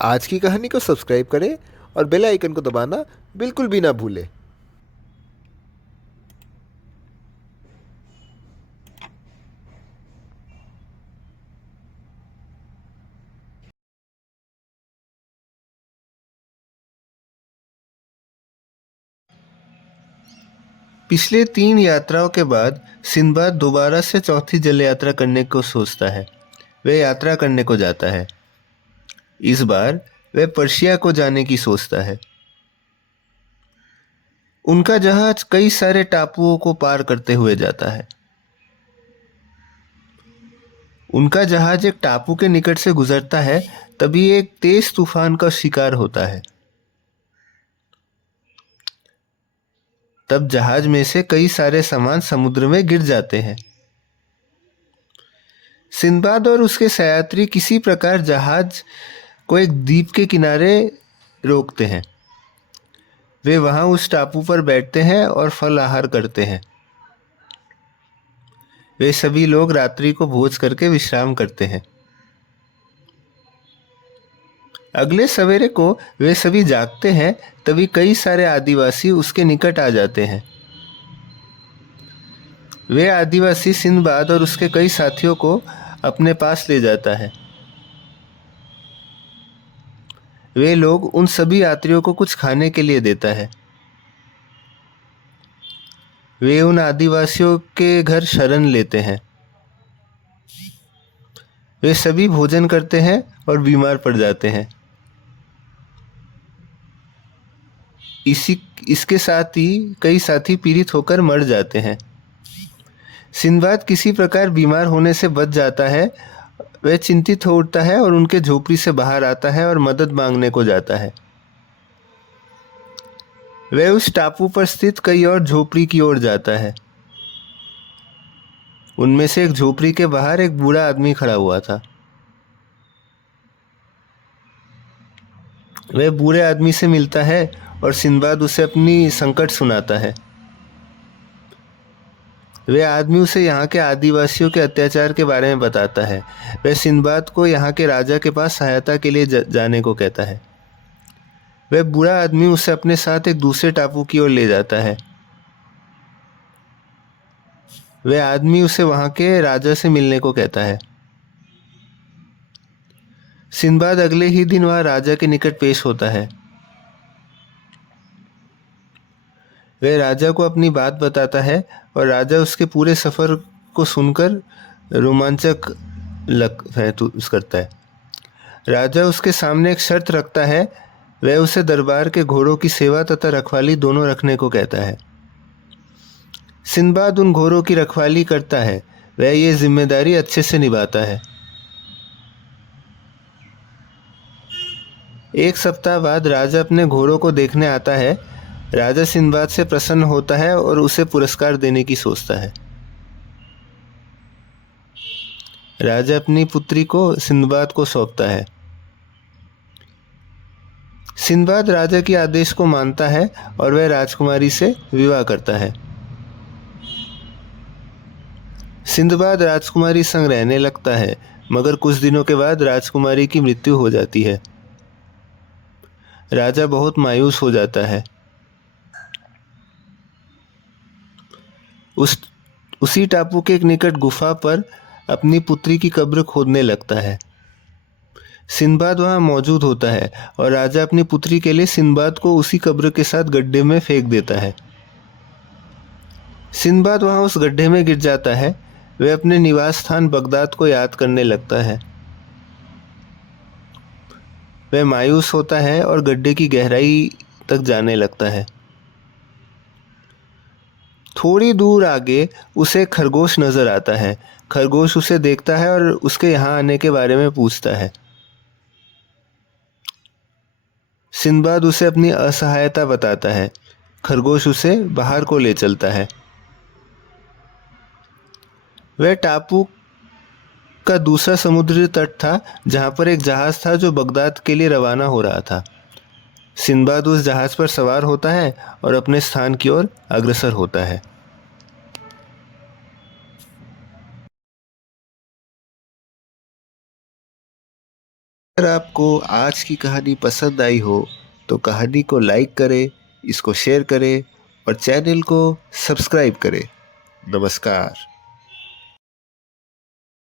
आज की कहानी को सब्सक्राइब करें और बेल आइकन को दबाना बिल्कुल भी ना भूलें। पिछले 3 यात्राओं के बाद सिंदबाद दोबारा से चौथी जल यात्रा करने को सोचता है। वह यात्रा करने को जाता है। इस बार वह पर्शिया को जाने की सोचता है। उनका जहाज कई सारे टापुओं को पार करते हुए जाता है। उनका जहाज एक टापू के निकट से गुजरता है, तभी एक तेज तूफान का शिकार होता है। तब जहाज में से कई सारे सामान समुद्र में गिर जाते हैं। सिंदबाद और उसके सयात्री किसी प्रकार जहाज को एक द्वीप के किनारे रोकते हैं। वे वहां उस टापू पर बैठते हैं और फल आहार करते हैं। वे सभी लोग रात्रि को भोज करके विश्राम करते हैं। अगले सवेरे को वे सभी जागते हैं, तभी कई सारे आदिवासी उसके निकट आ जाते हैं। वे आदिवासी सिंदबाद और उसके कई साथियों को अपने पास ले जाता है। वे लोग उन सभी यात्रियों को कुछ खाने के लिए देता है। वे उन आदिवासियों के घर शरण लेते हैं। वे सभी भोजन करते हैं और बीमार पड़ जाते हैं। इसके साथ ही कई साथी पीड़ित होकर मर जाते हैं। सिंदबाद किसी प्रकार बीमार होने से बच जाता है। वह चिंतित हो उठता है और उनके झोपड़ी से बाहर आता है और मदद मांगने को जाता है। वह उस टापू पर स्थित कई और झोपड़ी की ओर जाता है। उनमें से एक झोपड़ी के बाहर एक बूढ़ा आदमी खड़ा हुआ था। वह बूढ़े आदमी से मिलता है और सिंदबाद उसे अपनी संकट सुनाता है। वह आदमी उसे यहाँ के आदिवासियों के अत्याचार के बारे में बताता है। वह सिंदबाद को यहाँ के राजा के पास सहायता के लिए जाने को कहता है। वह बूढ़ा आदमी उसे अपने साथ एक दूसरे टापू की ओर ले जाता है। वह आदमी उसे वहाँ के राजा से मिलने को कहता है। सिंदबाद अगले ही दिन वहाँ राजा के निकट पेश होता है। वह राजा को अपनी बात बताता है और राजा उसके पूरे सफ़र को सुनकर रोमांचक महसूस करता है। राजा उसके सामने एक शर्त रखता है। वह उसे दरबार के घोड़ों की सेवा तथा रखवाली दोनों रखने को कहता है। सिंदबाद उन घोड़ों की रखवाली करता है। वह ये जिम्मेदारी अच्छे से निभाता है। एक सप्ताह बाद राजा अपने घोड़ों को देखने आता है। राजा सिंदबाद से प्रसन्न होता है और उसे पुरस्कार देने की सोचता है। राजा अपनी पुत्री को सिंदबाद को सौंपता है। सिंदबाद राजा के आदेश को मानता है और वह राजकुमारी से विवाह करता है। सिंदबाद राजकुमारी संग रहने लगता है, मगर कुछ दिनों के बाद राजकुमारी की मृत्यु हो जाती है। राजा बहुत मायूस हो जाता है। उसी टापू के एक निकट गुफा पर अपनी पुत्री की कब्र खोदने लगता है। सिंदबाद वहां मौजूद होता है और राजा अपनी पुत्री के लिए सिंदबाद को उसी कब्र के साथ गड्ढे में फेंक देता है। सिंदबाद वहां उस गड्ढे में गिर जाता है। वह अपने निवास स्थान बगदाद को याद करने लगता है। वह मायूस होता है और गड्ढे की गहराई तक जाने लगता है। थोड़ी दूर आगे उसे खरगोश नजर आता है। खरगोश उसे देखता है और उसके यहाँ आने के बारे में पूछता है। सिंदबाद उसे अपनी असहायता बताता है। खरगोश उसे बाहर को ले चलता है। वह टापू का दूसरा समुद्री तट था, जहां पर एक जहाज था जो बगदाद के लिए रवाना हो रहा था। सिंदबाद उस जहाज पर सवार होता है और अपने स्थान की ओर अग्रसर होता है। अगर आपको आज की कहानी पसंद आई हो तो कहानी को लाइक करें, इसको शेयर करें और चैनल को सब्सक्राइब करें। नमस्कार।